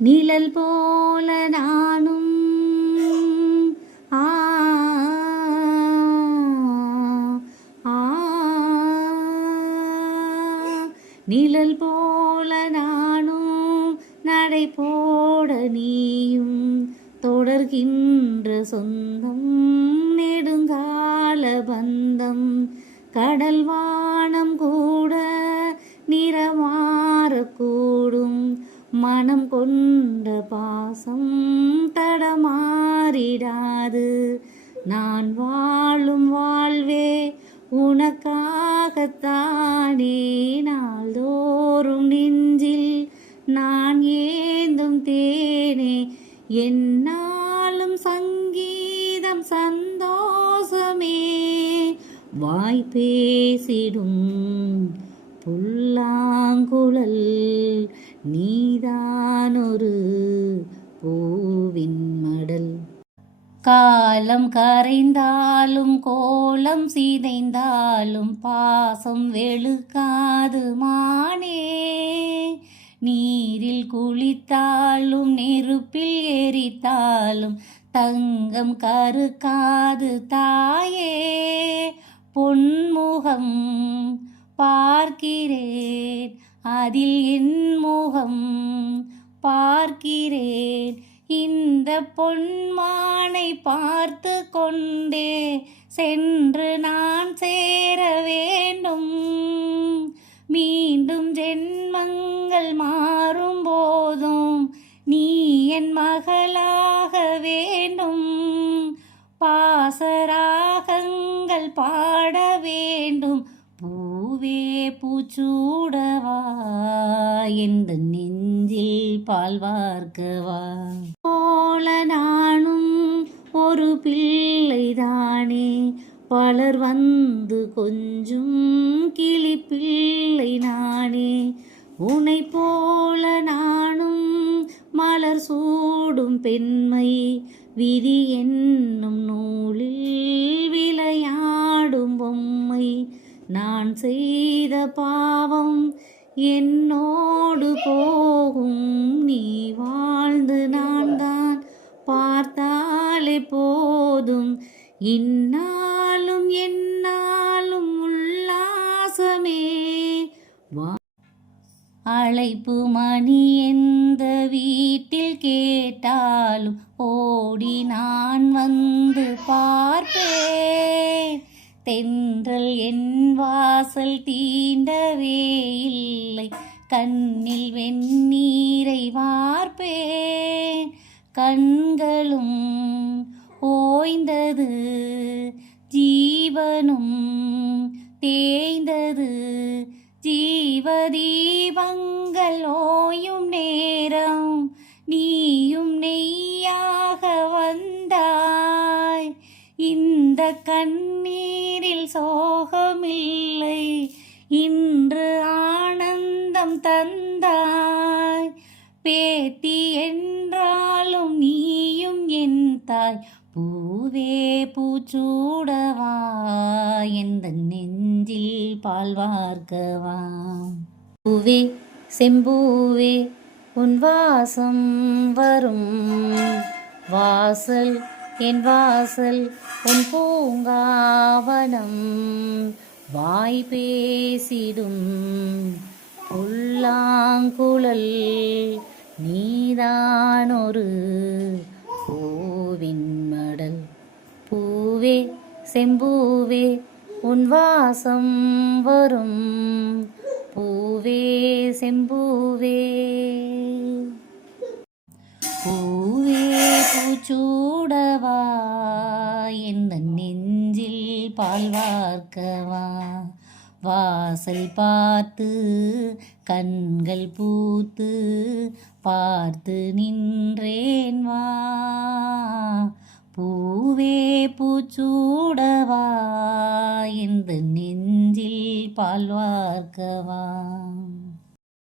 நிழல் போல நானும் நிழல் போல நானும் நடை போட நீயும் தொடர்கின்ற சொந்தம் நெடுங்கால பந்தம் கடல் வானம் கூட நிறமாறக்கூடும் மனம் கொண்ட பாசம் தடமாறிடாது நான் வாழும் வாழ்வே உனக்காகத்தானே நாள்தோறும் நெஞ்சில் நான் ஏந்தும் தேனே என்னாலும் சங்கீதம் சந்தோஷமே வாய் பேசிடும் புல்லாங்குழல் நீதானொரு பூவின் மடல் காலம் கரைந்தாலும் கோலம் சிதைந்தாலும் பாசம் வெளுக்காது மானே நீரில் குளித்தாலும் நெருப்பில் எரித்தாலும் தங்கம் கருக்காது தாயே பொன்முகம் பார்க்கிறேன் அதில் என் முகம் பார்க்கிறேன் இந்த பொன்மானை பார்த்து கொண்டே சென்று நான் சேர வேண்டும் மீண்டும் ஜென்மங்கள் மாறும் போதும் நீ என் மகளாக வேண்டும் பாசராகங்கள் பாட வேண்டும் பூவே பூச்சூடவா எந்த நெஞ்சில் பால் வார்க்கவா போல நானும் ஒரு பிள்ளைதானே பலர் வந்து கொஞ்சும் கிளி பிள்ளை நானே உன்னை போல நானும் மலர் சூடும் பெண்மை விதி என்னும் நூலில் விளையாடும் பொம்மை நான் செய்த பாவம் என்னோடு போகும் நீ வாழ்ந்து நான் தான் பார்த்தாலே போதும் இந்நாளும் எந்நாளும் உல்லாசமே அழைப்பு மணி எந்த வீட்டில் கேட்டாலும் ஓடி நான் வந்து பார்ப்பேன் தென்றல் என் வாசல் தீண்டவே இல்லை கண்ணில் வெந்நீரை வார்ப்பேன் கண்களும் ஓய்ந்தது ஜீவனும் தேய்ந்தது ஜீவதீபங்கள் ஓயும் நேரம் நீயும் நெய்யாக வந்தாய் இந்த கண்ணீரில் சோகமில்லை இன்று ஆனந்தம் தந்தாய் பேத்தி என்றாலும் நீயும் என் தாய் பூவே பூச்சூடவா எந்த நெஞ்சில் பால் வார்க்கவா பூவே செம்பூவே உன் வாசம் வரும் வாசல் என் வாசல் உன் பூங்காவனம் வாய் பேசிடும் புல்லாங்குழல் நீதானொரு பூவின் மடல் பூவே செம்பூவே உன் வாசம் வரும் பூவே செம்பூவே பூவே பூச்சூடவா எந்த நெஞ்சில் பால் வார்க்கவா வாசல் பார்த்து கண்கள் பூத்து பார்த்து நின்றேன் வா பூவே பூச்சூடவா எந்த நெஞ்சில் பால் வார்க்கவா